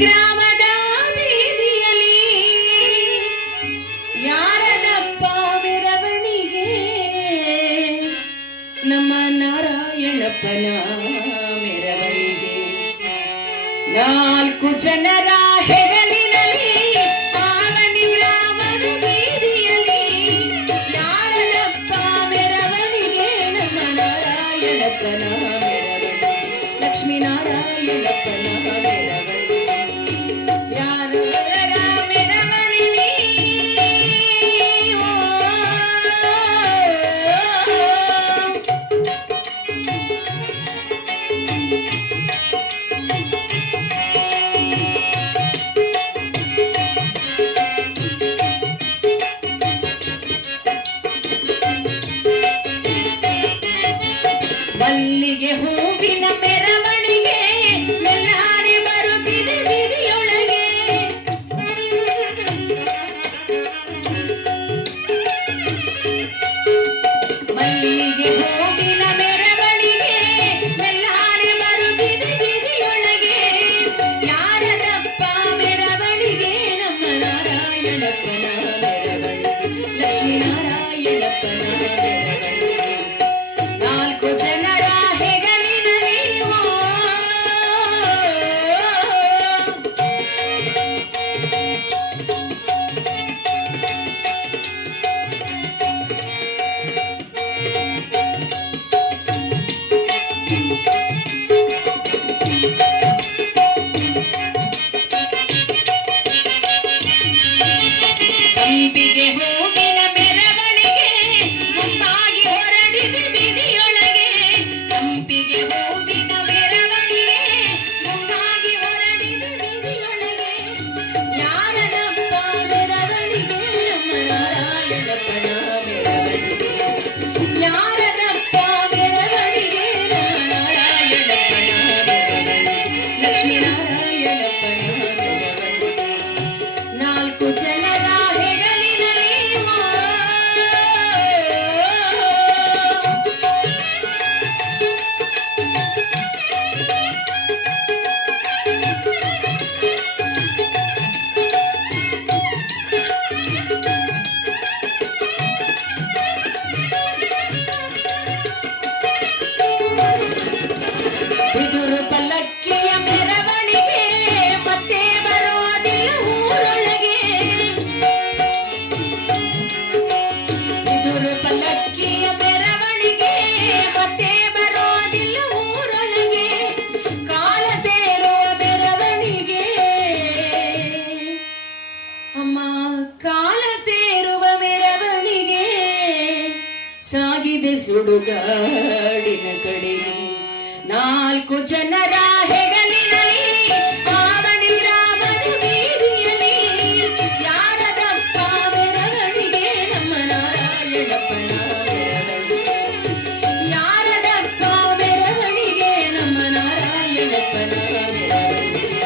ಗ್ರಾಮದ ಬೀದಿಯಲ್ಲಿ ಯಾರದಪ್ಪ ಮೆರವಣಿಗೆ ನಮ್ಮ ನಾರಾಯಣಪ್ಪನ ಮೆರವಣಿಗೆ ನಾಲ್ಕು ಜನರ ಹೆಗಲಿನಲ್ಲಿ ಆವನಿ ಗ್ರಾಮದ ಬೀದಿಯಲ್ಲಿ ಯಾರದಪ್ಪ ಮೆರವಣಿಗೆ ನಮ್ಮ ನಾರಾಯಣಪ್ಪನ ಮೆರವಣಿಗೆ ಲಕ್ಷ್ಮೀನಾರಾಯಣಪ್ಪನ ಮೆರವಣಿಗೆ ಯಾರವರ ಮೆರವಣಿಗೆ ಮಲ್ಲಿಗೆ ಹೂವಿನ ಮೆರವಣಿಗೆ ಮೆಲ್ಲಾನೆ ಬರುತ್ತಿದೆ ಬೀದಿಯೊಳಗೆ ಮಲ್ಲಿಗೆ ಹೂವಿನ ಮೆರವಣಿಗೆ ಮೆಲ್ಲಾನೆ ಬರುತ್ತಿದೆ ಬೀದಿಯೊಳಗೆ ಯಾರದಪ್ಪ ಮೆರವಣಿಗೆ ನಮ್ಮ ನಾರಾಯಣಪ್ಪನ ಮೆರವಣಿಗೆ ಲಕ್ಷ್ಮೀನಾರಾಯಣಪ್ಪನ ಮೆರವಣಿಗೆ ನಾಲ್ಕು ಜನರ ಹೆಗಲಿನಲ್ಲಿ ಸಂಪಿಗೆ ಹೂವಿನ ಮೆರವಣಿಗೆ ಮುಂಬಾಗಿ ಹೊರಡಿದೆ ಬೀದಿಯೊಳಗೆ ಸಂಪಿಗೆ ಹೂವಿನ ಮೆರವಣಿಗೆ ಮುಂಬಾಗಿ ಹೊರಡಿದೆ ಬೀದಿಯೊಳಗೆ ಯಾರದಪ್ಪ ಮೆರವಣಿಗೆ ನಮ್ಮ ನಾರಾಯಣಪ್ಪನ ಮೆರವಣಿಗೆ ಯಾರದಪ್ಪ ಮೆರವಣಿಗೆ ನಮ್ಮ ನಾರಾಯಣಪ್ಪನ ಮೆರವಣಿಗೆ ಲಕ್ಷ್ಮೀನಾರಾಯಣಪ್ಪನ ಮೆರವಣಿಗೆ ನಾಲ್ಕು ಜನರ ಹೆಗಲಿನಲ್ಲಿ ಬಿದುರು ಪಲ್ಲಕ್ಕಿಯ ಮೆರವಣಿಗೆ ಮತ್ತೆ ಬರೋದಿಲ್ಲ ಊರೊಳಗೆ ಬಿದುರು ಪಲ್ಲಕ್ಕಿಯ ಮೆರವಣಿಗೆ ಮತ್ತೆ ಬರೋದಿಲ್ಲ ಊರೊಳಗೆ ಕಾಲ ಸೇರುವ ಮೆರವಣಿಗೆ ಅಮ್ಮ ಕಾಲ ಸೇರುವ ಮೆರವಣಿಗೆ ಸಾಗಿದೆ ಸುಡುಗಾಡಿನ ಕಡೆಗೆ ನಾಲ್ಕು ಜನರ ಹೆಗಲಿನಲ್ಲಿ ಆವನಿ ಗ್ರಾಮದ ಬೀದಿಯಲ್ಲಿ ಯಾರದಪ್ಪ ಮೆರವಣಿಗೆ ನಮ್ಮ ನಾರಾಯಣಪ್ಪನ ಮೆರವಣಿಗೆ ಯಾರದಪ್ಪ ಮೆರವಣಿಗೆ ನಮ್ಮ ನಾರಾಯಣಪ್ಪನ ಮೆರವಣಿಗೆ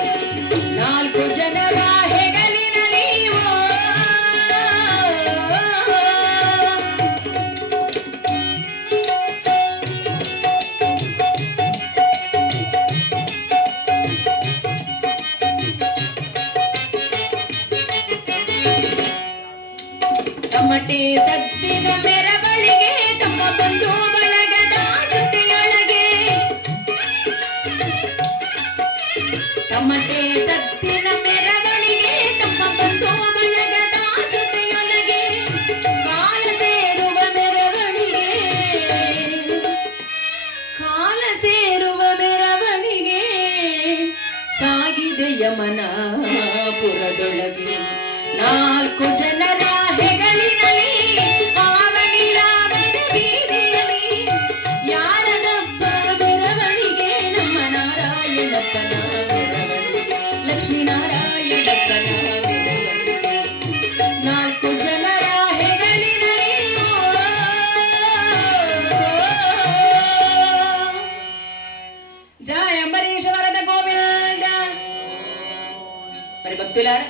ನಾಲ್ಕು ಜನರ ಹೆಗಲಿನಲ್ಲಿ ತಮಟೆ ಸದ್ದಿನ ಮೆರವಣಿಗೆ ತಮ್ಮ ಬಂಧು ಬಳಗದ ಜೊತೆಯೊಳಗೆ ತಮಟೆ ಸದ್ದಿನ ಮೆರವಣಿಗೆ ತಮ್ಮ ಬಂಧು ಬಳಗದ ಜೊತೆಯೊಳಗೆ ಕಾಲ ಸೇರುವ ಮೆರವಣಿಗೆ ಕಾಲ ಸೇರುವ ಮೆರವಣಿಗೆ ಸಾಗಿದೆ ಯಮನಾಪುರದೊಳಗೆ ನಾಲ್ಕು ಜನರ ಹೆಗಲಿನಲ್ಲಿ ಆವನಿ ಗ್ರಾಮದ ಬೀದಿಯಲ್ಲಿ ಯಾರದಪ್ಪ ಮೆರವಣಿಗೆ ನಮ್ಮ ನಾರಾಯಣಪ್ಪನ ಮೆರವಣಿಗೆ ಲಕ್ಷ್ಮೀನಾರಾಯಣಪ್ಪನ ಮೆರವಣಿಗೆ ನಾಲ್ಕು ಜನರ ಹೆಗಲಿನಲ್ಲಿ ಜಯ ಅಂಬರೀಶ್ವರದ ಗೋವಿಂದ మరి భక్తులారా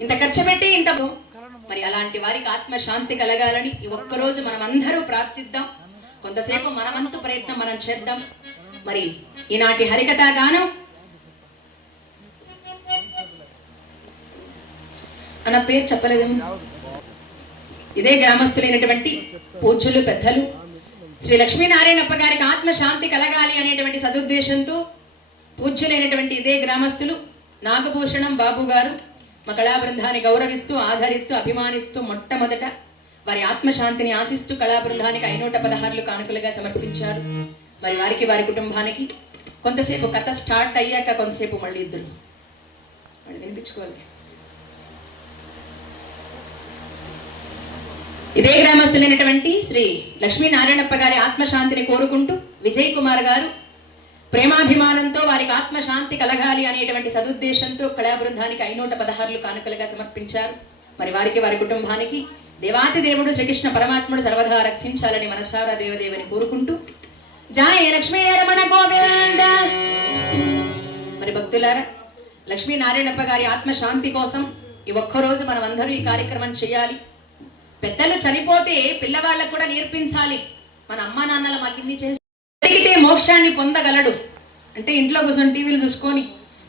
ఇంత ఖర్చు పెట్టి ఇంత మరి అలాంటి వారికి ఆత్మశాంతి కలగాలని ఈ ఒక్క రోజు మనం అందరూ ప్రార్థిద్దాం. కొంతసేపు మనమంతు ప్రయత్నం మనం చేద్దాం. మరి ఈనాటి హరికథా గానం అన్న పేరు చెప్పలేదేమో. ఇదే గ్రామస్తులైనటువంటి పూజ్యులు పెద్దలు శ్రీ లక్ష్మీనారాయణప్ప గారికి ఆత్మశాంతి కలగాలి అనేటువంటి సదుద్దేశంతో పూజ్యులైనటువంటి ఇదే గ్రామస్తులు నాగభూషణం బాబు గారు మా కళా బృందాన్ని గౌరవిస్తూ ఆదరిస్తూ అభిమానిస్తూ మొట్టమొదట వారి ఆత్మశాంతిని ఆశిస్తూ కళా బృందానికి 516 కానుకలుగా సమర్పించారు. మరి వారికి వారి కుటుంబానికి కొంతసేపు కథ స్టార్ట్ అయ్యాక కొంతసేపు మళ్ళీ ఇద్దరు వినిపించుకోవాలి. ఇదే గ్రామస్తులైనటువంటి శ్రీ లక్ష్మీనారాయణప్ప గారి ఆత్మశాంతిని కోరుకుంటూ విజయ్ కుమార్ గారు ప్రేమాభిమానంతో వారికి ఆత్మశాంతి కలగాలి అనేటువంటి సదుద్దేశంతో కళా బృందానికి 516 కానుకలుగా సమర్పించారు. మరి వారికి వారి కుటుంబానికి దేవాతి దేవుడు శ్రీకృష్ణ పరమాత్ముడు సర్వదా రక్షించాలని మనసారా దేవదేవని కోరుకుంటూ జయ లక్ష్మీ రమణ గోవింద. మరి భక్తులారా, లక్ష్మీనారాయణప్ప గారి ఆత్మశాంతి కోసం ఈ ఒక్కరోజు మనం అందరూ ఈ కార్యక్రమం చేయాలి. పెద్దలు చనిపోతే పిల్లవాళ్ళకు కూడా నేర్పించాలి. మన అమ్మా నాన్నల మాకిన్ని చేసి అడిగితే మోక్షాన్ని పొందగలడు అంటే ఇంట్లో కూర్చొని టీవీలు చూసుకొని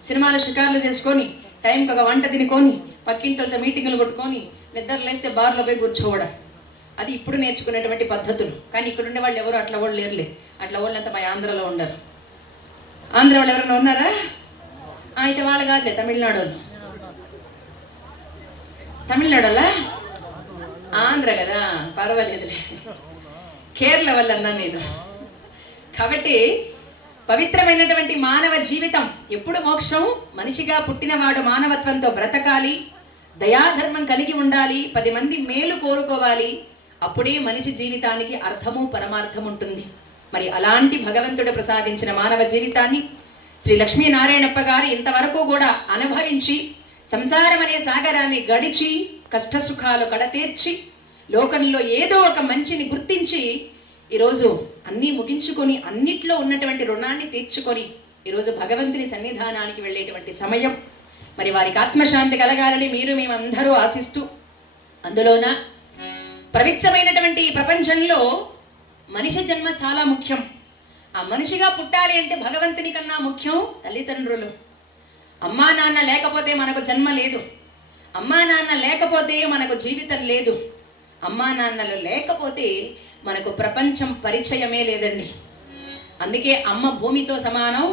సినిమాలు షికార్లు చేసుకొని టైంకి ఒక వంట తినుకొని పక్కింటితో మీటింగులు కొట్టుకొని నిద్రలేస్తే బార్లో పోయి కూర్చోవడం, అది ఇప్పుడు నేర్చుకునేటువంటి పద్ధతులు. కానీ ఇక్కడ ఉండే వాళ్ళు ఎవరు అట్లా వాళ్ళు లేరులే. అట్లా వాళ్ళంతా మా ఆంధ్రలో ఉండరు. ఆంధ్ర వాళ్ళు ఎవరైనా ఉన్నారా? ఇటు వాళ్ళు కాదులే, తమిళనాడు వాళ్ళు. తమిళనాడులా ఆంధ్ర కదా, పర్వాలేదులే. కేరళ వల్ల అన్నా నేను. కాబట్టి పవిత్రమైనటువంటి మానవ జీవితం ఎప్పుడు మోక్షం? మనిషిగా పుట్టినవాడు మానవత్వంతో బ్రతకాలి, దయాధర్మం కలిగి ఉండాలి, 10 మంది మేలు కోరుకోవాలి. అప్పుడే మనిషి జీవితానికి అర్థము పరమార్థం ఉంటుంది. మరి అలాంటి భగవంతుడు ప్రసాదించిన మానవ జీవితాన్ని శ్రీ లక్ష్మీనారాయణప్ప గారు ఇంతవరకు కూడా అనుభవించి సంసారం అనే సాగరాన్ని గడిచి కష్టసుఖాలు కడతీర్చి లోకంలో ఏదో ఒక మంచిని గుర్తించి ఈరోజు అన్నీ ముగించుకొని అన్నిట్లో ఉన్నటువంటి రుణాన్ని తీర్చుకొని ఈరోజు భగవంతుని సన్నిధానానికి వెళ్ళేటువంటి సమయం. మరి వారికి ఆత్మశాంతి కలగాలని మేమందరూ ఆశిస్తూ, అందులోన పవిత్రమైనటువంటి ఈ ప్రపంచంలో మనిషి జన్మ చాలా ముఖ్యం. ఆ మనిషిగా పుట్టాలి అంటే భగవంతుని కన్నా ముఖ్యం తల్లిదండ్రులు. అమ్మా నాన్న లేకపోతే మనకు జన్మ లేదు. అమ్మా నాన్న లేకపోతే మనకు జీవితం లేదు. అమ్మా నాన్నలు లేకపోతే మనకు ప్రపంచం పరిచయమే లేదండి. అందుకే అమ్మ భూమితో సమానం,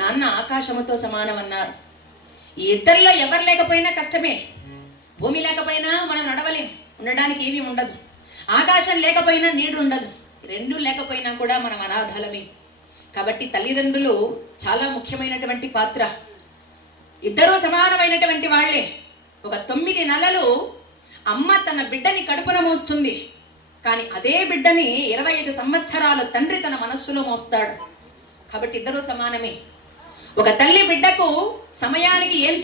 నాన్న ఆకాశముతో సమానం అన్నారు. ఈ ఇద్దరిలో ఎవరు లేకపోయినా కష్టమే. భూమి లేకపోయినా మనం నడవలేం, ఉండడానికి ఏమీ ఉండదు. ఆకాశం లేకపోయినా నీడు ఉండదు. రెండూ లేకపోయినా కూడా మనం అనాథలమే. కాబట్టి తల్లిదండ్రులు చాలా ముఖ్యమైనటువంటి పాత్ర. ఇద్దరూ సమానమైనటువంటి వాళ్లే. ఒక 9 నెలలు అమ్మ తన బిడ్డని కడుపున మోస్తుంది. కానీ అదే బిడ్డని 25 సంవత్సరాలు తండ్రి తన మనస్సులో మోస్తాడు. కాబట్టి ఇద్దరూ సమానమే. ఒక తల్లి బిడ్డకు సమయానికి ఏం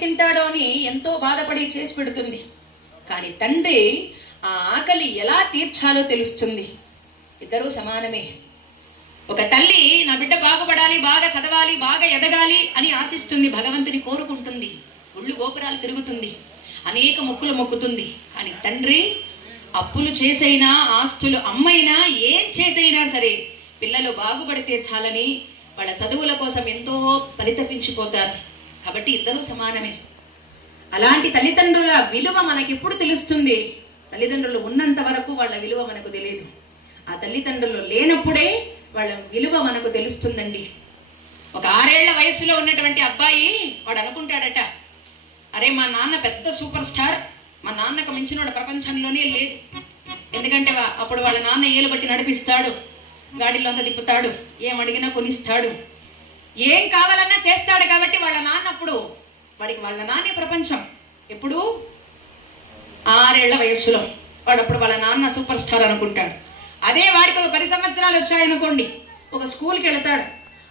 తింటాడో అని ఎంతో బాధపడి చేసి పెడుతుంది. కానీ తండ్రి ఆ ఆకలి ఎలా తీర్చాలో తెలుస్తుంది. ఇద్దరూ సమానమే. ఒక తల్లి నా బిడ్డ బాగుపడాలి, బాగా చదవాలి, బాగా ఎదగాలి అని ఆశిస్తుంది, భగవంతుని కోరుకుంటుంది, ఒళ్ళు గోపురాలు తిరుగుతుంది, అనేక మొక్కులు మొక్కుతుంది. కానీ తండ్రి అప్పులు చేసైనా, ఆస్తులు అమ్మైనా, ఏం చేసైనా సరే పిల్లలు బాగుపడితే చాలని వాళ్ళ చదువుల కోసం ఎంతో పరితపించిపోతారు. కాబట్టి ఇద్దరూ సమానమే. అలాంటి తల్లిదండ్రుల విలువ మనకెప్పుడు తెలుస్తుంది? తల్లిదండ్రులు ఉన్నంత వరకు వాళ్ళ విలువ మనకు తెలియదు. ఆ తల్లిదండ్రులు లేనప్పుడే వాళ్ళ విలువ మనకు తెలుస్తుందండి. ఒక 6 ఏళ్ల వయసులో ఉన్నటువంటి అబ్బాయి వాడు అనుకుంటాడట, అరే మా నాన్న పెద్ద సూపర్ స్టార్, మా నాన్నకు మించినోడు ప్రపంచంలోనే లేదు. ఎందుకంటే అప్పుడు వాళ్ళ నాన్న ఏలు బట్టి నడిపిస్తాడు, గాడిలో అంతా తిప్పుతాడు, ఏం అడిగినా కొనిస్తాడు, ఏం కావాలన్నా చేస్తాడు. కాబట్టి వాళ్ళ నాన్న అప్పుడు వాడికి వాళ్ళ నాన్నే ప్రపంచం. ఎప్పుడు 6 ఏళ్ల వయస్సులో వాడు వాళ్ళ నాన్న సూపర్ స్టార్ అనుకుంటాడు. అదే వాడికి ఒక 10 సంవత్సరాలు వచ్చాయనుకోండి, ఒక స్కూల్కి వెళతాడు.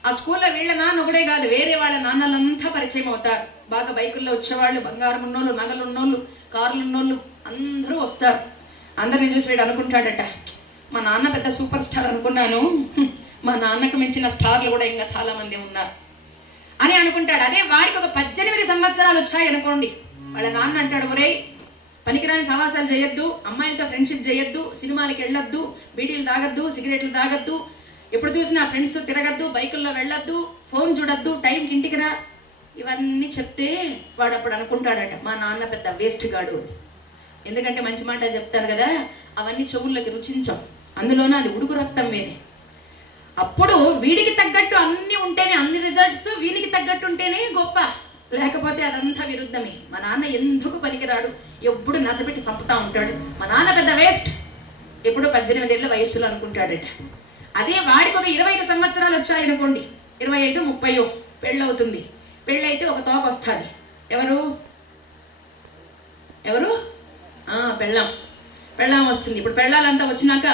ఆ స్కూల్లో వీళ్ళ నాన్న ఒకడే కాదు, వేరే వాళ్ళ నాన్నలంతా పరిచయం అవుతారు. బాగా బైకుల్లో వచ్చేవాళ్ళు, బంగారం ఉన్నోళ్ళు, నగలు ఉన్నోళ్ళు, కార్లు ఉన్నోళ్ళు అందరూ వస్తారు. అందరిని చూసి వీడు అనుకుంటాడట, మా నాన్న పెద్ద సూపర్ స్టార్ అనుకున్నాను, మా నాన్నకు మించిన స్టార్లు కూడా ఇంకా చాలా మంది ఉన్నారు అని అనుకుంటాడు. అదే వాడికి ఒక 18 సంవత్సరాలు వచ్చాయి అనుకోండి, వాళ్ళ నాన్న అంటాడు, ఒరేయ్ పనికిరాని సవాసాలు చేయొద్దు, అమ్మాయిలతో ఫ్రెండ్షిప్ చేయొద్దు, సినిమాలకి వెళ్ళొద్దు, బీడీలు తాగొద్దు, సిగరెట్లు తాగొద్దు, ఎప్పుడు చూసినా ఫ్రెండ్స్తో తిరగద్దు, బైకుల్లో వెళ్ళొద్దు, ఫోన్ చూడొద్దు, టైంకి ఇంటికి రా, ఇవన్నీ చెప్తే వాడు అప్పుడు అనుకుంటాడట మా నాన్న పెద్ద వేస్ట్ గాడు. ఎందుకంటే మంచి మాట చెప్తాను కదా, అవన్నీ చెవుల్లోకి రుచించం, అందులోనూ అది ఉడుకు రక్తం వేరే. అప్పుడు వీడికి తగ్గట్టు అన్ని ఉంటేనే, అన్ని రిజల్ట్స్ వీనికి తగ్గట్టు ఉంటేనే గొప్ప, లేకపోతే అదంతా విరుద్ధమే. మా నాన్న ఎందుకు పనికిరాడు, ఎప్పుడు నసపెట్టి చంపుతా ఉంటాడు, మా నాన్న పెద్ద వేస్ట్, ఎప్పుడు 18 ఏళ్ళ వయస్సులో అనుకుంటాడట. అదే వాడికి ఒక 25 సంవత్సరాలు వచ్చాయనుకోండి, 25, 30 పెళ్ళవుతుంది. పెళ్ళైతే ఒక తోక వస్తుంది. ఎవరు ఎవరు పెళ్ళాం వస్తుంది. ఇప్పుడు పెళ్ళాలంతా వచ్చినాక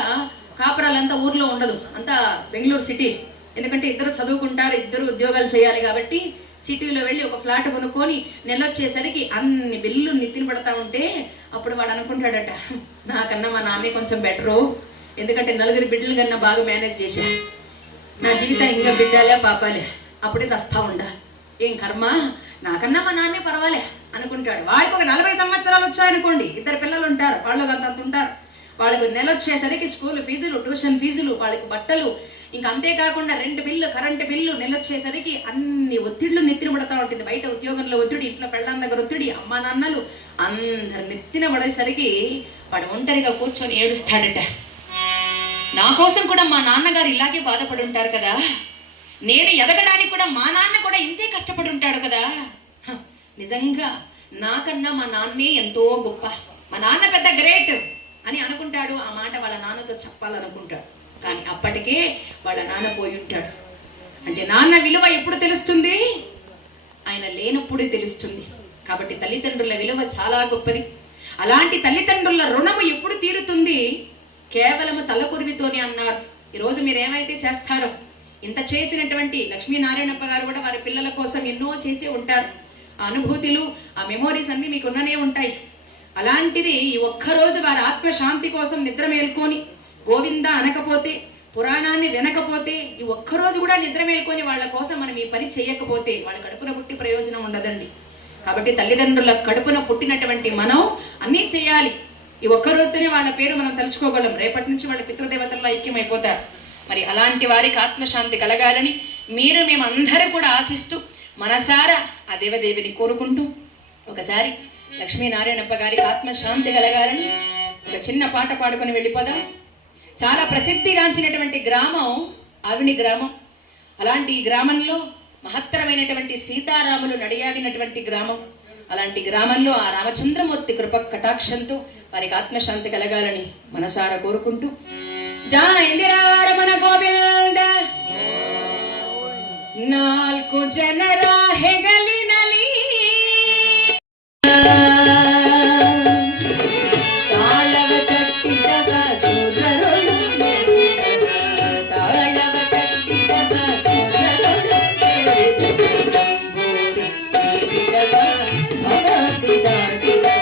కాపురాలంతా ఊర్లో ఉండదు, అంతా బెంగళూరు సిటీ. ఎందుకంటే ఇద్దరు చదువుకుంటారు, ఇద్దరు ఉద్యోగాలు చేయాలి కాబట్టి సిటీలో వెళ్ళి ఒక ఫ్లాట్ కొనుక్కొని నెలొచ్చేసరికి అన్ని బిల్లు నెత్తిన పడతా ఉంటే అప్పుడు వాడు అనుకుంటాడట, నాకన్నా మా నాన్నే కొంచెం బెటరు, ఎందుకంటే 4 బిడ్డలు కన్నా బాగా మేనేజ్ చేశా, నా జీవితం ఇంకా బిడ్డాలే పాపాలే, అప్పుడే చస్తా ఉండా, ఏం కర్మ, నాకన్నా మా నాన్నే పర్వాలే అనుకుంటాడు. వాడికి ఒక 40 సంవత్సరాలు వచ్చాయనుకోండి, 2 పిల్లలు ఉంటారు, వాళ్ళు అంత ఉంటారు, వాళ్ళకు నెల వచ్చేసరికి స్కూల్ ఫీజులు, ట్యూషన్ ఫీజులు, వాళ్ళకి బట్టలు, ఇంకా అంతేకాకుండా రెంట్ బిల్లు, కరెంటు బిల్లు, నెల వచ్చేసరికి అన్ని ఒత్తిళ్లు నెత్తిన పడతా ఉంటుంది. బయట ఉద్యోగంలో ఒత్తిడి, ఇంట్లో పెళ్ళాం దగ్గర ఒత్తిడి, అమ్మా నాన్నలు అందరు నెత్తిన పడేసరికి వాడు ఒంటరిగా కూర్చొని ఏడుస్తాడట. నా కోసం కూడా మా నాన్నగారు ఇలాగే బాధపడి ఉంటారు కదా, నేను ఎదగడానికి కూడా మా నాన్న కూడా ఇంతే కష్టపడి ఉంటాడు కదా, నిజంగా నాకన్నా మా నాన్నే ఎంతో గొప్ప, మా నాన్న పెద్ద గ్రేట్ అని అనుకుంటాడు. ఆ మాట వాళ్ళ నాన్నతో చెప్పాలనుకుంటాడు, కానీ అప్పటికే వాళ్ళ నాన్న పోయి ఉంటాడు. అంటే నాన్న విలువ ఎప్పుడు తెలుస్తుంది, ఆయన లేనప్పుడే తెలుస్తుంది. కాబట్టి తల్లిదండ్రుల విలువ చాలా గొప్పది. అలాంటి తల్లిదండ్రుల రుణము ఎప్పుడు తీరుతుంది, కేవలము తలకొరివితోనే అన్నారు. ఈరోజు మీరు ఏమైతే చేస్తారో, ఇంత చేసినటువంటి లక్ష్మీనారాయణప్ప గారు కూడా వారి పిల్లల కోసం ఎన్నో చేసి ఉంటారు. ఆ అనుభూతులు, ఆ మెమోరీస్ అన్ని మీకు ఉన్ననే ఉంటాయి. అలాంటిది ఈ ఒక్కరోజు వారి ఆత్మశాంతి కోసం నిద్ర మేల్కొని గోవింద అనకపోతే, పురాణాన్ని వినకపోతే, ఈ ఒక్కరోజు కూడా నిద్ర మేల్కొని వాళ్ళ కోసం మనం ఈ పని చేయకపోతే వాళ్ళ కడుపున పుట్టి ప్రయోజనం ఉండదండి. కాబట్టి తల్లిదండ్రుల కడుపున పుట్టినటువంటి మనం అన్నీ చేయాలి. ఈ ఒక్కరోజుతోనే వాళ్ళ పేరు మనం తలుచుకోగలం, రేపటి నుంచి వాళ్ళ పితృదేవతల్లో ఐక్యమైపోతారు. మరి అలాంటి వారికి ఆత్మశాంతి కలగాలని మేమందరూ కూడా ఆశిస్తూ మనసారా ఆ దేవదేవిని కోరుకుంటూ ఒకసారి లక్ష్మీనారాయణప్ప గారికి ఆత్మశాంతి కలగాలని ఒక చిన్న పాట పాడుకొని వెళ్ళిపోదాం. చాలా ప్రసిద్ధిగాంచినటువంటి గ్రామం ఆవిని గ్రామం. అలాంటి ఈ గ్రామంలో మహత్తరమైనటువంటి సీతారాములు నడియాడినటువంటి గ్రామం. అలాంటి గ్రామంలో ఆ రామచంద్రమూర్తి కృప కటాక్షంతో వారికి ఆత్మశాంతి కలగాలని మనసారా కోరుకుంటూ రమణ గోవింద 4 ಜನರ ಹೆಗಲಿನಲ್ಲಿ ತಾಳವ ಕಟ್ಟಿದವ ಸೋದರೊಳು ತಾಳವ ಕಟ್ಟಿದವ ಸೋದರೊಳು ಭಗವತಿ ದಾಟಿದವ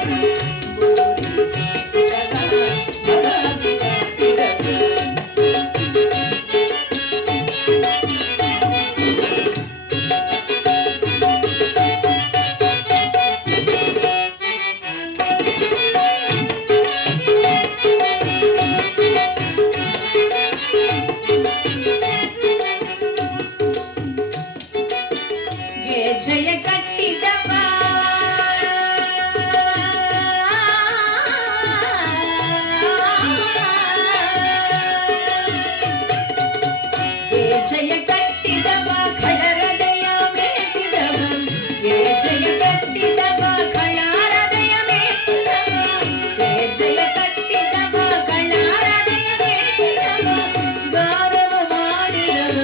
జయ కట్టిదవా జయ కట్టిదవా ఖళరదయ మేటిదవ జయ కట్టిదవా ఖళారదయ మేటిదవ జయ కట్టిదవ ಖಳಾರದಯ ಮೇಟಿದವ ಗಾರವ ಮಾಡಿದವ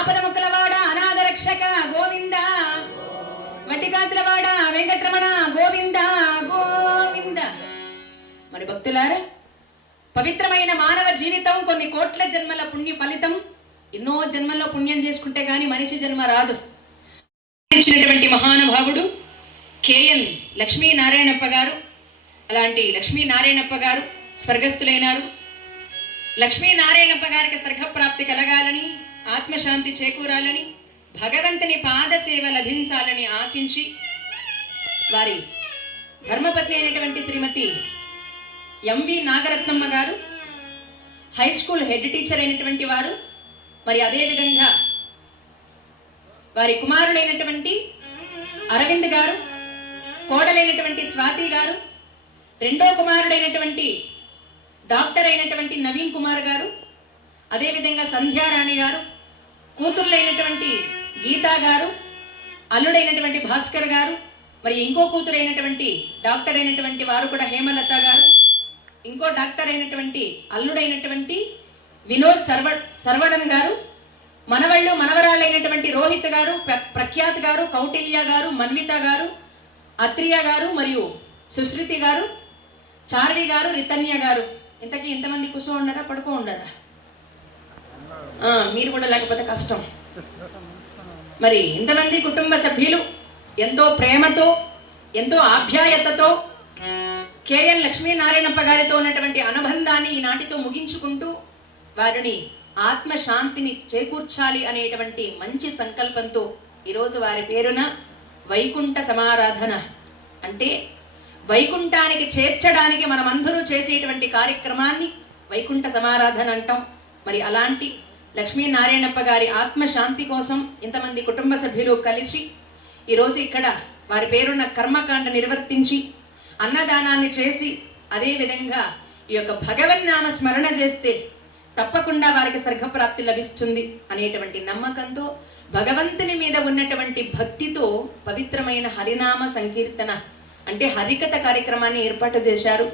ఆపద ముక్కలవాడ అనాథ రక్షక గోవింద, వటికాసులవాడ వెంకటరమణ గోవింద గోవింద. మరి భక్తులారా, పవిత్రమైన మానవ జీవితం కొన్ని కోట్ల జన్మల పుణ్య ఫలితం. ఎన్నో జన్మల్లో పుణ్యం చేసుకుంటే గాని మనిషి జన్మ రాదు. ఇచ్చినటువంటి మహానుభావుడు కేఎన్ లక్ష్మీనారాయణప్ప గారు. అలాంటి లక్ష్మీనారాయణప్ప గారు స్వర్గస్థులైనారు. లక్ష్మీనారాయణప్ప గారికి స్వర్గప్రాప్తి కలగాలని, ఆత్మశాంతి చేకూరాలని, భగవంతుని పాద సేవ లభించాలని ఆశించి వారి ధర్మపత్ని అయినటువంటి శ్రీమతి ఎంవి నాగరత్నమ్మ గారు హై స్కూల్ హెడ్ టీచర్ అయినటువంటి వారు. మరి అదేవిధంగా వారి కుమారులైనటువంటి అరవింద్ గారు, కోడలైనటువంటి స్వాతి గారు, రెండో కుమారుడైనటువంటి డాక్టర్ అయినటువంటి నవీన్ కుమార్ గారు, అదేవిధంగా సంధ్యారాణి గారు, కూతురులైనటువంటి గీతా గారు, అల్లుడైనటువంటి భాస్కర్ గారు, మరి ఇంకో కూతురైనటువంటి డాక్టర్ అయినటువంటి వారు కూడా హేమలత గారు, ఇంకో డాక్టర్ అయినటువంటి అల్లుడైనటువంటి వినోద్ సర్వడన్ గారు, మనవళ్ళు మనవరాళ్ళైనటువంటి రోహిత్ గారు, ప్రఖ్యాత్ గారు, కౌటిల్య గారు, మన్విత గారు, అత్రియ గారు, మరియు సుశ్రుతి గారు, చార్వి గారు, రితన్య గారు. ఇంతకీ ఇంతమంది కూర్చో ఉండరా పడుకో ఉండరా? మీరు కూడా లేకపోతే కష్టం. మరి ఇంతమంది కుటుంబ సభ్యులు ఎంతో ప్రేమతో, ఎంతో ఆప్యాయతతో కేఎన్ లక్ష్మీనారాయణప్ప గారితో ఉన్నటువంటి అనుబంధాన్ని ఈనాటితో ముగించుకుంటూ వారిని ఆత్మశాంతిని చేకూర్చాలి అనేటువంటి మంచి సంకల్పంతో ఈరోజు వారి పేరున వైకుంఠ సమారాధన, అంటే వైకుంఠానికి చేర్చడానికి మనమందరూ చేసేటువంటి కార్యక్రమాన్ని వైకుంఠ సమారాధన అంటాం. మరి అలాంటి లక్ష్మీనారాయణప్ప గారి ఆత్మశాంతి కోసం ఇంతమంది కుటుంబ సభ్యులు కలిసి ఈరోజు ఇక్కడ వారి పేరున్న కర్మకాండ నిర్వర్తించి అన్నదానాన్ని చేసి, అదేవిధంగా ఈ యొక్క భగవన్నామ స్మరణ చేస్తే తప్పకుండా వారికి స్వర్గప్రాప్తి లభిస్తుంది అనేటువంటి నమ్మకంతో, భగవంతుని మీద ఉన్నటువంటి భక్తితో పవిత్రమైన హరినామ సంకీర్తన అంటే హరికథ కార్యక్రమాన్ని ఏర్పాటు చేశారు.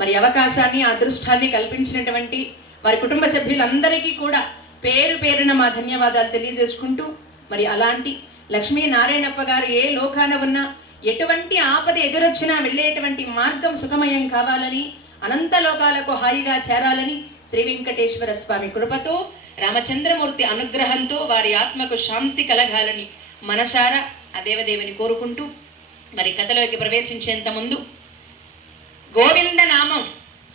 మరి అవకాశాన్ని, అదృష్టాన్ని కల్పించినటువంటి వారి కుటుంబ సభ్యులందరికీ కూడా పేరు పేరున మా ధన్యవాదాలు తెలియజేసుకుంటూ, మరి అలాంటి లక్ష్మీనారాయణప్ప గారు ఏ లోకాన ఉన్నా, ఎటువంటి ఆపద ఎదురొచ్చినా వెళ్ళేటువంటి మార్గం సుఖమయం కావాలని, అనంత లోకాలకు హాయిగా చేరాలని, శ్రీ వెంకటేశ్వర స్వామి కృపతో, రామచంద్రమూర్తి అనుగ్రహంతో వారి ఆత్మకు శాంతి కలగాలని మనసారా ఆ దేవదేవుని కోరుకుంటూ, మరి కథలోకి ప్రవేశించేంత ముందు గోవింద నామం,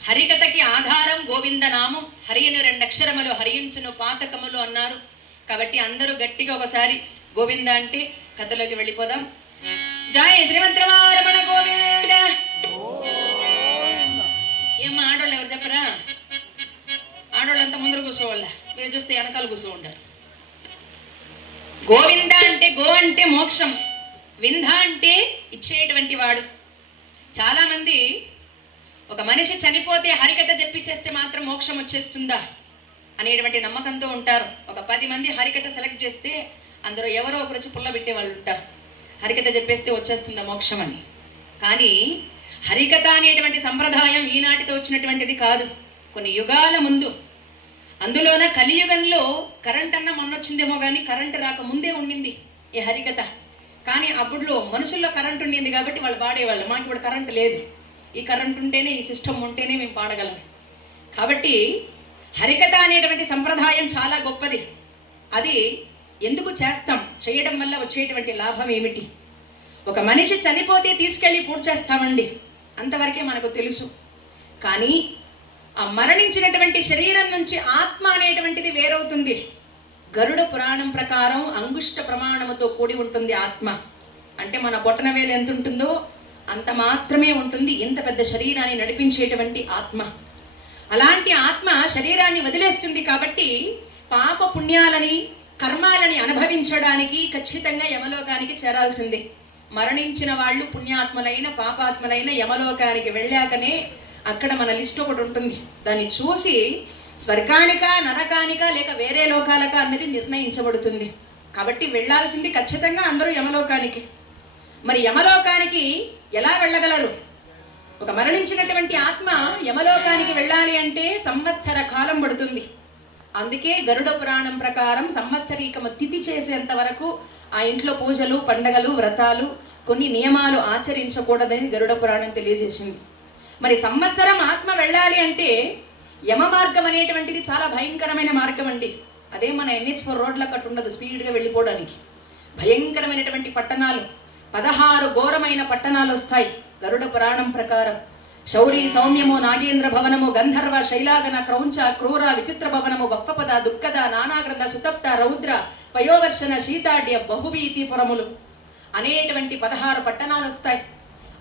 హరికథకి ఆధారం గోవింద నామం. హరియను 2 అక్షరములు, హరియించును పాతకములు అన్నారు. కాబట్టి అందరూ గట్టిగా ఒకసారి గోవింద అంటే కథలోకి వెళ్ళిపోదాం. జయ శ్రీమంత్రవారమణ గోవింద. ఏమ్మా ఆడోళ్ళు ఎవరు చెప్పరా? ఆడోళ్ళంతా ముందర కూర్చోవాళ్ళ, మీరు చూస్తే వెనకాల కూర్చో ఉంటారు. గోవింద అంటే గో అంటే మోక్షం, వింధ అంటే ఇచ్చేటువంటి వాడు. చాలా మంది ఒక మనిషి చనిపోతే హరికథ చెప్పిచేస్తే మాత్రం మోక్షం వచ్చేస్తుందా అనేటువంటి నమ్మకంతో ఉంటారు. ఒక 10 మంది హరికథ సెలెక్ట్ చేస్తే అందరూ ఎవరో ఒకరు వచ్చి పుల్ల పెట్టే వాళ్ళు ఉంటారు, హరికథ చెప్పేస్తే వచ్చేస్తుందా మోక్షం అని. కానీ హరికథ అనేటువంటి సంప్రదాయం ఈనాటితో వచ్చినటువంటిది కాదు. కొన్ని యుగాల ముందు, అందులోన కలియుగంలో కరెంట్ అన్న మొన్నొచ్చిందేమో కానీ కరెంటు రాక ముందే ఉండింది ఈ హరికథ. కానీ అప్పుడులో మనుషుల్లో కరెంట్ ఉండింది కాబట్టి వాళ్ళు పాడేవాళ్ళు. మాకు ఇప్పుడు కరెంటు లేదు, ఈ కరెంట్ ఉంటేనే, ఈ సిస్టమ్ ఉంటేనే మేము పాడగలం. కాబట్టి హరికథ అనేటువంటి సంప్రదాయం చాలా గొప్పది. అది ఎందుకు చేస్తాం, చేయడం వల్ల వచ్చేటువంటి లాభం ఏమిటి? ఒక మనిషి చనిపోతే తీసుకెళ్ళి పూజ చేస్తామండి, అంతవరకే మనకు తెలుసు. కానీ ఆ మరణించినటువంటి శరీరం నుంచి ఆత్మ అనేటువంటిది వేరవుతుంది. గరుడ పురాణం ప్రకారం అంగుష్ట ప్రమాణముతో కూడి ఉంటుంది ఆత్మ. అంటే మన బొటన వేలు ఎంత ఉంటుందో అంత మాత్రమే ఉంటుంది ఇంత పెద్ద శరీరాన్ని నడిపించేటువంటి ఆత్మ. అలాంటి ఆత్మ శరీరాన్ని వదిలేస్తుంది. కాబట్టి పాప పుణ్యాలని, కర్మాలని అనుభవించడానికి ఖచ్చితంగా యమలోకానికి చేరాల్సిందే. మరణించిన వాళ్ళు పుణ్యాత్మలైన పాపాత్మలైన యమలోకానికి వెళ్ళాకనే అక్కడ మన లిస్ట్ ఒకటి ఉంటుంది. దాన్ని చూసి స్వర్గానిక, నరకానిక, లేక వేరే లోకాలక అన్నది నిర్ణయించబడుతుంది. కాబట్టి వెళ్ళాల్సింది ఖచ్చితంగా అందరూ యమలోకానికి. మరి యమలోకానికి ఎలా వెళ్ళగలరు? ఒక మరణించినటువంటి ఆత్మ యమలోకానికి వెళ్ళాలి అంటే సంవత్సర కాలం పడుతుంది. అందుకే గరుడ పురాణం ప్రకారం సంవత్సరీకము తిథి చేసేంత వరకు ఆ ఇంట్లో పూజలు, పండగలు, వ్రతాలు, కొన్ని నియమాలు ఆచరించకూడదని గరుడ పురాణం తెలియజేసింది. మరి సంవత్సరం ఆత్మ వెళ్ళాలి అంటే యమ మార్గం అనేటువంటిది చాలా భయంకరమైన మార్గం అండి. అదే మన NH4 రోడ్ల కట్టు ఉండదు స్పీడ్గా వెళ్ళిపోవడానికి. భయంకరమైనటువంటి పట్టణాలు, 16 ఘోరమైన పట్టణాలు వస్తాయి గరుడ పురాణం ప్రకారం. శౌరి, సౌమ్యము, నాగేంద్ర భవనము, గంధర్వ, శైలాగన, క్రౌంచ, క్రూర, విచిత్ర భవనము, బప్పపద, దుఃఖద, నానాగ్రంథ, సుతప్త, రౌద్ర, పయోవర్షణ, శీతాడ్య, బహువీతిపురములు అనేటువంటి 16 పట్టణాలు వస్తాయి.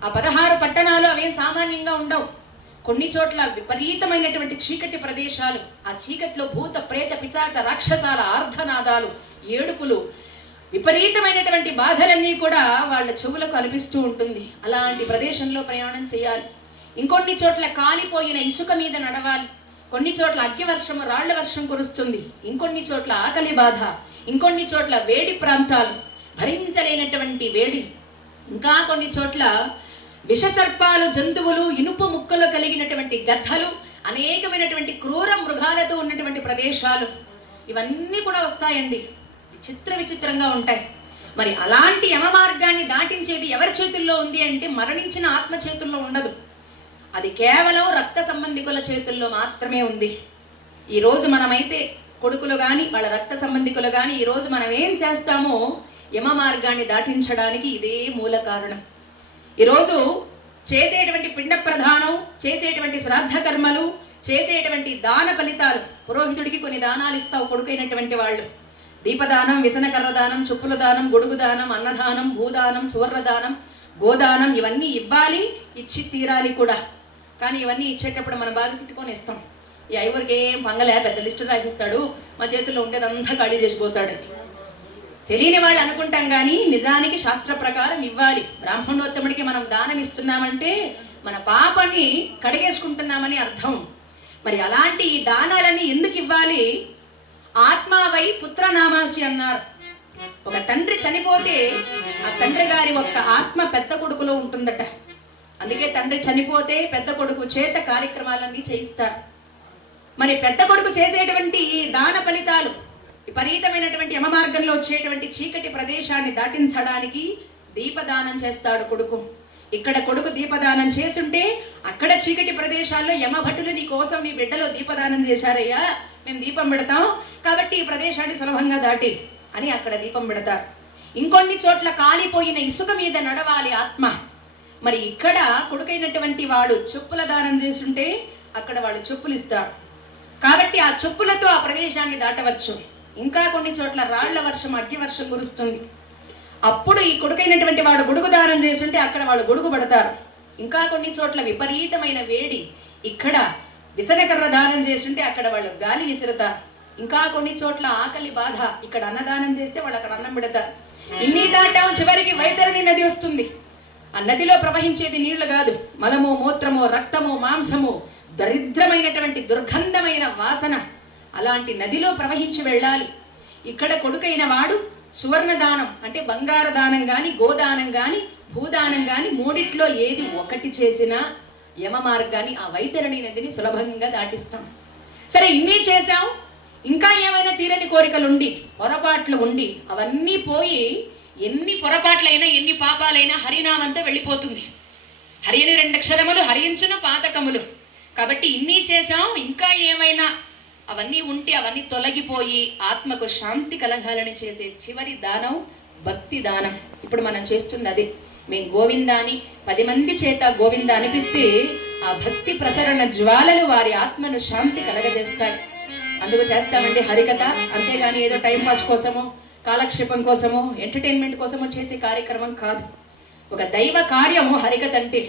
ఆ 16 పట్టణాలు అవేం సామాన్యంగా ఉండవు. కొన్ని చోట్ల విపరీతమైనటువంటి చీకటి ప్రదేశాలు. ఆ చీకట్లో భూత, ప్రేత, పిశాచ, రాక్షసాల ఆర్ధనాదాలు, ఏడుపులు, విపరీతమైనటువంటి బాధలన్నీ కూడా వాళ్ళ చెవులకు అనిపిస్తూ ఉంటుంది. అలాంటి ప్రదేశంలో ప్రయాణం చేయాలి. ఇంకొన్ని చోట్ల కాలిపోయిన ఇసుక మీద నడవాలి. కొన్ని చోట్ల అగ్గివర్షము, రాళ్ల వర్షం కురుస్తుంది. ఇంకొన్ని చోట్ల ఆకలి బాధ, ఇంకొన్ని చోట్ల వేడి ప్రాంతాలు, భరించలేనటువంటి వేడి. ఇంకా కొన్ని చోట్ల విషసర్పాలు, జంతువులు, ఇనుప ముక్కలు కలిగినటువంటి గద్దలు, అనేకమైనటువంటి క్రూర మృగాలతో ఉన్నటువంటి ప్రదేశాలు, ఇవన్నీ కూడా వస్తాయండి. విచిత్రంగా ఉంటాయి. మరి అలాంటి యమ మార్గాన్ని దాటించేది ఎవరి చేతుల్లో ఉంది అంటే మరణించిన ఆత్మ చేతుల్లో ఉండదు. అది కేవలం రక్త సంబంధికుల చేతుల్లో మాత్రమే ఉంది. ఈరోజు మనమైతే కొడుకులు కానీ వాళ్ళ రక్త సంబంధికులు కానీ ఈరోజు మనం ఏం చేస్తామో యమ మార్గాన్ని దాటించడానికి ఇదే మూల కారణం. ఈరోజు చేసేటువంటి పిండ ప్రధానం, చేసేటువంటి శ్రాద్ధ కర్మలు, చేసేటువంటి దాన ఫలితాలు, పురోహితుడికి కొన్ని దానాలు ఇస్తావు కొడుకైనటువంటి వాళ్ళు. దీపదానం, విసనకర్ర దానం, చెప్పుల దానం, గొడుగు దానం, అన్నదానం, భూదానం, సువర్ణదానం, గోదానం, ఇవన్నీ ఇవ్వాలి, ఇచ్చి తీరాలి కూడా. కానీ ఇవన్నీ ఇచ్చేటప్పుడు మనం బాగా తిట్టుకొని ఇస్తాం. ఈ ఐవరికి ఏం పంగలే, పెద్ద లిస్టు రాసిస్తాడు, మా చేతుల్లో ఉండేదంతా ఖాళీ చేసిపోతాడని తెలియని వాళ్ళు అనుకుంటాం. కానీ నిజానికి శాస్త్ర ప్రకారం ఇవ్వాలి. బ్రాహ్మణోత్తముడికి మనం దానం ఇస్తున్నామంటే మన పాపని కడిగేసుకుంటున్నామని అర్థం. మరి అలాంటి ఈ దానాలని ఎందుకు ఇవ్వాలి? ఆత్మావై పుత్రనామాసి అన్నారు. ఒక తండ్రి చనిపోతే ఆ తండ్రి గారి ఒక్క ఆత్మ పెద్ద కొడుకులో ఉంటుందట. అందుకే తండ్రి చనిపోతే పెద్ద కొడుకు చేత కార్యక్రమాలన్నీ చేయిస్తారు. మరి పెద్ద కొడుకు చేసేటువంటి దాన ఫలితాలు, విపరీతమైనటువంటి యమ మార్గంలో వచ్చేటువంటి చీకటి ప్రదేశాన్ని దాటించడానికి దీపదానం చేస్తాడు కొడుకు. ఇక్కడ కొడుకు దీపదానం చేసుంటే అక్కడ చీకటి ప్రదేశాల్లో యమభటులు నీ కోసం నీ బిడ్డలో దీపదానం చేశారయ్యా, మేము దీపం పెడతాం కాబట్టి ఈ ప్రదేశాన్ని సులభంగా దాటి అని అక్కడ దీపం పెడతారు. ఇంకొన్ని చోట్ల కాలిపోయిన ఇసుక మీద నడవాలి ఆత్మ. మరి ఇక్కడ కొడుకైనటువంటి వాడు చెప్పుల దానం చేసుంటే అక్కడ వాళ్ళు చెప్పులు ఇస్తారు కాబట్టి ఆ చెప్పులతో ఆ ప్రదేశాన్ని దాటవచ్చు. ఇంకా కొన్ని చోట్ల రాళ్ల వర్షం, అగ్గి వర్షం కురుస్తుంది. అప్పుడు ఈ కొడుకైనటువంటి వాడు గొడుగు దానం చేసుంటే అక్కడ వాళ్ళు గొడుగు పడతారు. ఇంకా కొన్ని చోట్ల విపరీతమైన వేడి, ఇక్కడ విసనకర్ర దానం చేస్తుంటే అక్కడ వాళ్ళు గాలి విసురుతారు. ఇంకా కొన్ని చోట్ల ఆకలి బాధ, ఇక్కడ అన్నదానం చేస్తే వాళ్ళు అక్కడ అన్నం పెడతారు. ఇన్ని దాటాం, చివరికి వైతరణి నది వస్తుంది. ఆ నదిలో ప్రవహించేది నీళ్లు కాదు, మలము, మూత్రము, రక్తము, మాంసము, దరిద్రమైనటువంటి దుర్గంధమైన వాసన. అలాంటి నదిలో ప్రవహించి వెళ్ళాలి. ఇక్కడ కొడుకైన వాడు సువర్ణ దానం అంటే బంగారు దానం గాని, గోదానం గాని, భూదానం గాని మూడిట్లో ఏది ఒకటి చేసినా యమ మార్గాన్ని, ఆ వైతరణి నదిని సులభంగా దాటిస్తాం. సరే ఇన్ని చేశాం, ఇంకా ఏమైనా తీరని కోరికలు ఉండి, పొరపాట్లు ఉండి, అవన్నీ పోయి ఎన్ని పొరపాట్లైనా ఎన్ని పాపాలైనా హరినామంతో వెళ్ళిపోతుంది. హరియని 2 అక్షరములు, హరించును పాతకములు. కాబట్టి ఇన్ని చేశాం, ఇంకా ఏమైనా అవన్నీ ఉంటే అవన్నీ తొలగిపోయి ఆత్మకు శాంతి కలగాలని చేసే చివరి దానం భక్తి దానం. ఇప్పుడు మనం చేస్తుంది అదే. మేము గోవిందాని 10 మంది చేత గోవింద అనిపిస్తే ఆ భక్తి ప్రసరణ జ్వాలలు వారి ఆత్మను శాంతి కలగజేస్తాయి. అందుకు చేస్తామండి హరికథ. అంతేగాని ఏదో టైంపాస్ కోసమో, కాలక్షేపం కోసమో, ఎంటర్టైన్మెంట్ కోసమో చేసే కార్యక్రమం కాదు. ఒక దైవ కార్యము హరికథ అంటే.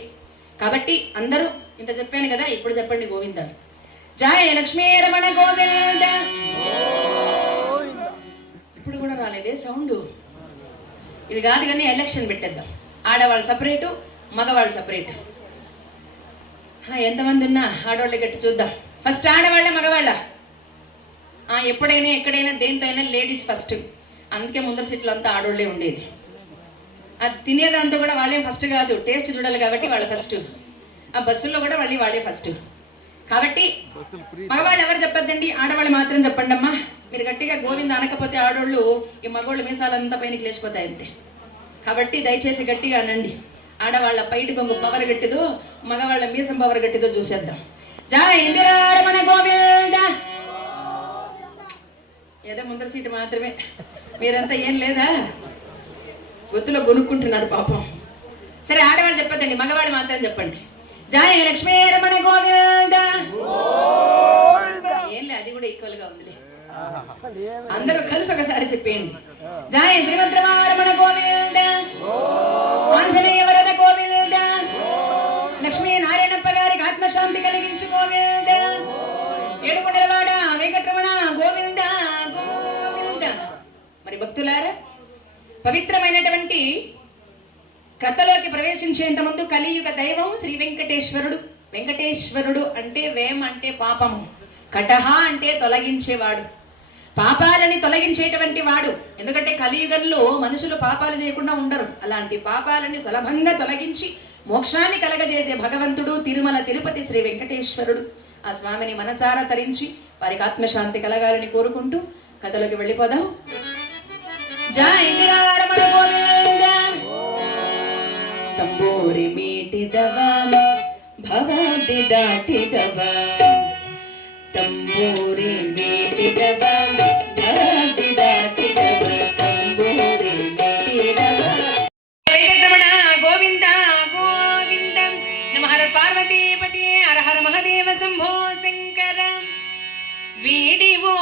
కాబట్టి అందరూ ఇంత చెప్పాను కదా, ఇప్పుడు చెప్పండి గోవింద. జయ లక్ష్మీ రమణ గోవింద. ఇప్పుడు కూడా రాలేదే సౌండ్. ఇది కాదు కానీ ఎలక్షన్ పెట్టేద్దాం. ఆడవాళ్ళు సపరేటు, మగవాళ్ళు సపరేటు. ఎంతమంది ఉన్నా ఆడవాళ్ళ గట్టి చూద్దాం. ఫస్ట్ ఆడవాళ్ళ మగవాళ్ళ? ఎప్పుడైనా ఎక్కడైనా దేంతో అయినా లేడీస్ ఫస్ట్. అందుకే ముందర సీట్లు అంతా ఆడవాళ్ళే ఉండేది. అది తినేదంతా కూడా వాళ్ళే ఫస్ట్ కాదు, టేస్ట్ చూడాలి కాబట్టి వాళ్ళు ఫస్ట్. ఆ బస్సుల్లో కూడా వాళ్ళే ఫస్ట్. కాబట్టి మగవాళ్ళు ఎవరు చెప్పొద్దండి, ఆడవాళ్ళు మాత్రం చెప్పండి అమ్మా. మీరు గట్టిగా గోవింద అనకపోతే ఆడవాళ్ళు ఈ మగవాళ్ళు మీసాలంతా పైనకి లేచిపోతాయి అంతే. కాబట్టి దయచేసి గట్టిగా అనండి. ఆడవాళ్ళ పైటి గొంగు పవర్ గట్టిదో, మగవాళ్ళ మీసం పవర్ గట్టిదో చూసేద్దాం. జై ఇందిరారమణ గోవింద. ఏదో ముందర సీటు మాత్రమే, మీరంతా ఏం లేదా గొత్తులో గొనుక్కుంటున్నారు పాపం. సరే ఆడవాళ్ళు చెప్పొద్దండి, మగవాళ్ళు మాత్రం చెప్పండి. జై లక్ష్మీ రమణ గోవింద. ఏం లే, అది కూడా ఈక్వల్ గా ఉందిలే. అందరూ కలిసి ఒకసారి చెప్పేయండి. జై శ్రీమంతరమణ గోవింద, ఆంజనేయ వరద గోవింద, లక్ష్మీ నారాయణప్ప గారికి ఆత్మశాంతి కలిగించు గోవింద, ఏడుకొండలవాడ వెంకటరమణ గోవింద గోవింద. మరి భక్తులారా, పవిత్రమైనటువంటి కథలోకి ప్రవేశించేంత ముందు కలియుగ దైవం శ్రీ వెంకటేశ్వరుడు. వెంకటేశ్వరుడు అంటే వేం అంటే పాపము, కటహ అంటే తొలగించేవాడు, పాపాలని తొలగించేటువంటి వాడు. ఎందుకంటే కలియుగంలో మనుషులు పాపాలు చేయకుండా ఉండరు. అలాంటి పాపాలని సులభంగా తొలగించి మోక్షాన్ని కలగజేసే భగవంతుడు తిరుమల తిరుపతి శ్రీ వెంకటేశ్వరుడు. ఆ స్వామిని మనసారా తరించి వారికి ఆత్మశాంతి కలగాలని కోరుకుంటూ కథలోకి వెళ్ళిపోదాం. జై ఇందిరారమణ గోవింద. తంబూరి మీటిదవ భవది దాటిదవ, తంబూరి మీటిదవ భవది దాటిదవ, తంబూరి మీటిదవ. వెంకటరమణ గోవింద గోవింద. నమః పార్వతీపతి హర హర మహదేవ శంభో శంకర. వీడివో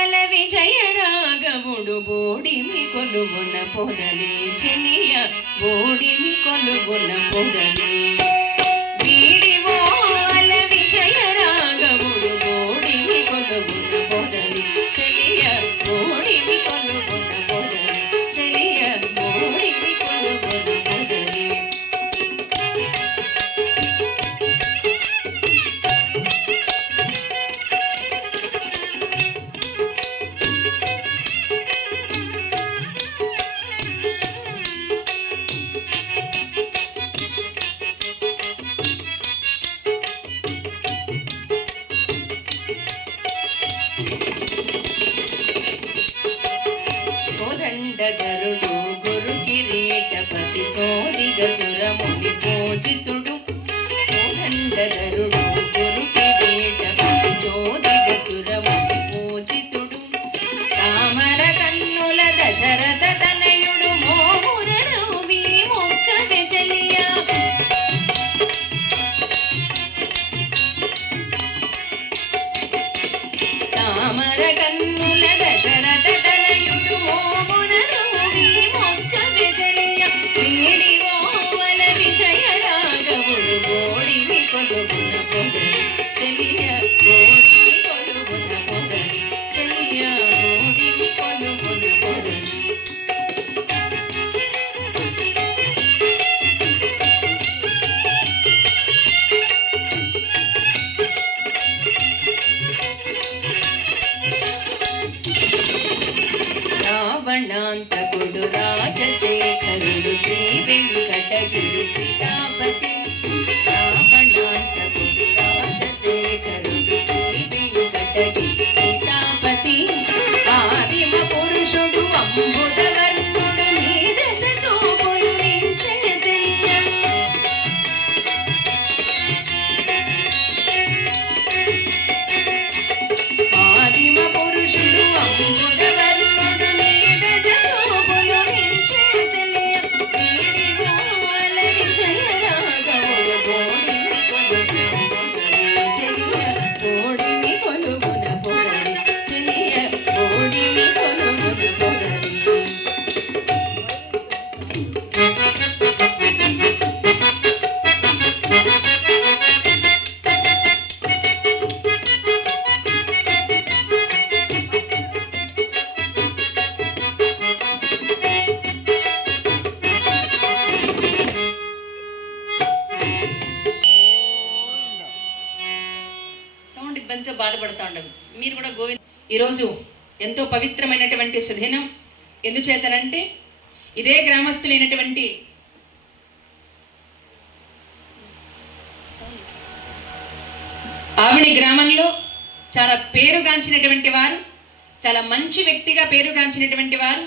అల విజయ రాఘవుడు బోడిమి కొలువున పొదలి చెలియ, బోడిమి కొలువున పొదలి. వీడివో అల విజయ రాఘవుడు బోడిమి కొలువున పొదలి చెలియ, బోడిమి కొలువున పొదలి చెలియ, బోడిమి కొలువున పొదలి. గరుడు గురు కిరీటపతి సోదిగ సురముని పూజితుడు. గరుడు గురు కిరీటపతి సోదిగ సురముని పూజితుడు. తామర కన్నుల దశరథ తనయుడు మోముర రవి మొక్క వెచలియ. తామర కన్నుల దశరథ తనయుడు మోముర రవి మొక్క వెచలియ. వీడివో వల విజయ రాఘవుడు బోడిమి కొలువున పొదలి చెలియ, బోడిమి కొలువున పొదలి చెలియ, బోడిమి కొలువున పొదలి. రావణాంతకుడు రాజశేఖరుడు శ్రీ వెంకటగిరి సీతాపతి. రావణాంతకుడు రాజశేఖరుడు శ్రీ వెంకటగిరి సీతాపతి. ఆదిమ పురుషుడు అంబుధవర్ణుడు నీ దశ చూపులు నించె చెయ్య. ఆదిమ పురుషుడు అంబుధవర్ణుడు నీ దశ చూపులు నించె చెయ్య. వీడివో అల విజయ రాఘవుడు బోడిమి కొలువున పొదలి చెలియ, బోడిమి కొలువున పొదలి చెలియ, బోడిమి కొలువున పొదలి. సౌండ్ ఇబ్బందితో బాధపడుతూ ఉండదు. మీరు కూడా గోవింద. ఈరోజు ఎంతో పవిత్రమైనటువంటి సుదినం. ఎందుచేతనంటే ఇదే గ్రామస్తులైనటువంటి ఆవిని గ్రామంలో చాలా పేరుగాంచినటువంటి వారు, చాలా మంచి వ్యక్తిగా పేరుగాంచినటువంటి వారు,